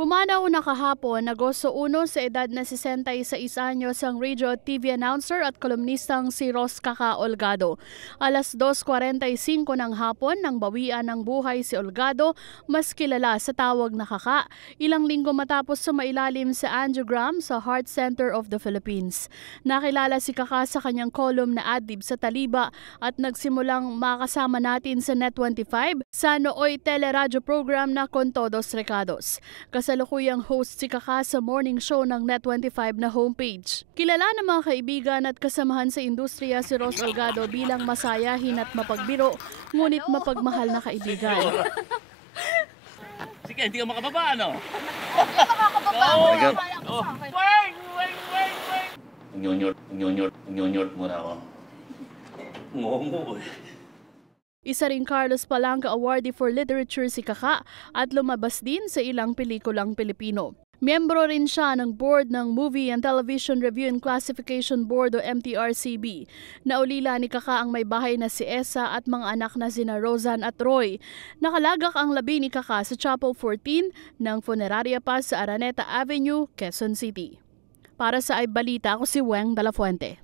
Pumanaw na kahapon, Agosto 1, sa edad na 66 anyos ang radio at TV announcer at kolumnistang si Ros Kaka Olgado. Alas 2:45 ng hapon nang bawian ng buhay si Olgado, mas kilala sa tawag na Kaka, ilang linggo matapos sumailalim sa angiogram sa Heart Center of the Philippines. Nakilala si Kaka sa kanyang column na Adlib sa Taliba at nagsimulang makasama natin sa Net25 sa nooy teleradyo program na Con Todos Recados. Kasalukuyang host si Kaka sa morning show ng Net25 na homepage. Kilala ng mga kaibigan at kasamahan sa industriya si Ros Olgado bilang masayahin at mapagbiro, ngunit mapagmahal na kaibigan. Sige, hindi ka makababa, ano? Hindi makakababa. Wait! Nyonyot muna ako. Ngongo eh. Isa ring Carlos Palanca Awardee for Literature si Kaka at lumabas din sa ilang pelikulang Pilipino. Miyembro rin siya ng board ng Movie and Television Review and Classification Board o MTRCB. Naulila ni Kaka ang may bahay na si Esa at mga anak na sina Rosan at Roy. Nakalagak ang labi ni Kaka sa Chapel 14 ng Funeraria Paz sa Araneta Avenue, Quezon City. Para sa iBalita, ako si Weng Dalafuente.